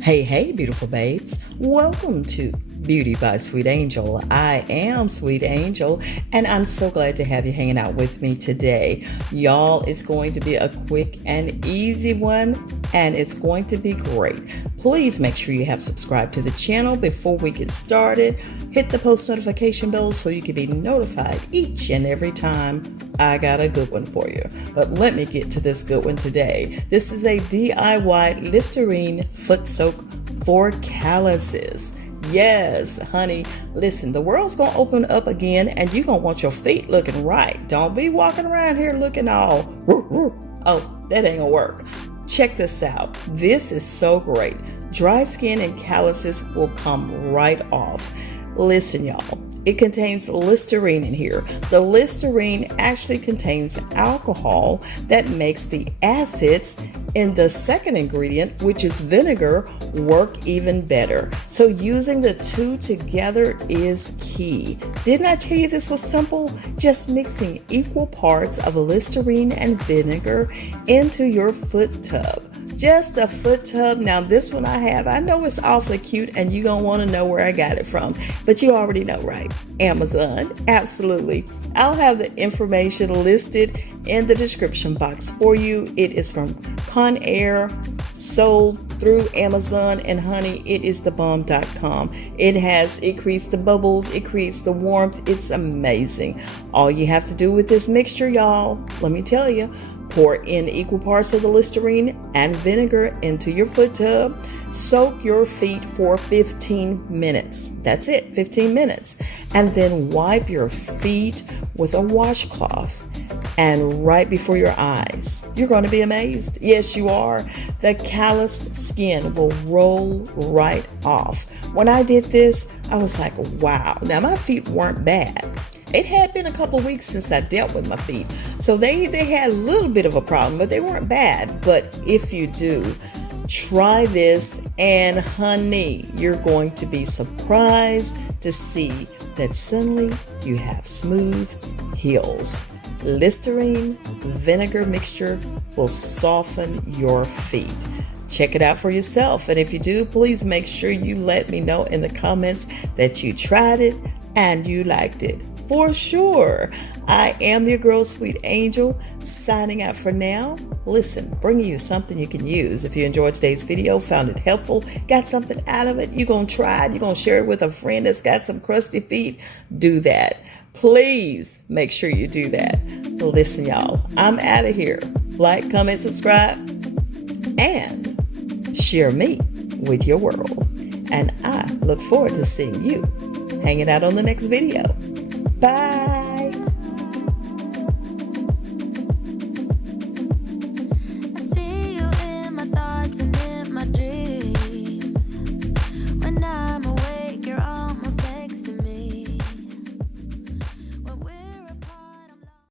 Hey, hey, beautiful babes. Welcome to Beauty by Sweet Angel. I am Sweet Angel, and I'm so glad to have you hanging out with me today. Y'all, it's going to be a quick and easy one, and it's going to be great. Please make sure you have subscribed to the channel before we get started. Hit the post notification bell so you can be notified each and every time I got a good one for you. But let me get to this good one today. This is a DIY Listerine foot soak for calluses. Yes, honey, listen, the world's gonna open up again and you're gonna want your feet looking right. Don't be walking around here looking all, oh, that ain't gonna work. Check this out. This is so great. Dry skin and calluses will come right off. Listen, y'all, it contains Listerine in here. The Listerine actually contains alcohol that makes the acids in the second ingredient, which is vinegar, work even better. So using the two together is key. Didn't I tell you this was simple? Just mixing equal parts of Listerine and vinegar into your foot tub. Just a foot tub. Now this one I know it's awfully cute and you're going to want to know where I got it from, but you already know, right? Amazon. Absolutely. I'll have the information listed in the description box for you. It is from Conair, sold through Amazon, and honey, it is thebomb.com. It creates the bubbles, it creates the warmth. It's amazing. All you have to do with this mixture, y'all, let me tell you, pour in equal parts of the Listerine and vinegar into your foot tub. Soak your feet for 15 minutes. That's it, 15 minutes. And then wipe your feet with a washcloth and right before your eyes. You're going to be amazed. Yes, you are. The calloused skin will roll right off. When I did this, I was like, wow. Now, my feet weren't bad. It had been a couple weeks since I dealt with my feet, so they had a little bit of a problem, but they weren't bad. But if you do, try this, and honey, you're going to be surprised to see that suddenly you have smooth heels. Listerine vinegar mixture will soften your feet. Check it out for yourself, and if you do, please make sure you let me know in the comments that you tried it and you liked it. For sure. I am your girl, Sweet Angel, signing out for now. Listen, bringing you something you can use. If you enjoyed today's video, found it helpful, got something out of it, you're going to try it, you're going to share it with a friend that's got some crusty feet, do that. Please make sure you do that. Listen, y'all, I'm out of here. Like, comment, subscribe, and share me with your world. And I look forward to seeing you hanging out on the next video. Bye.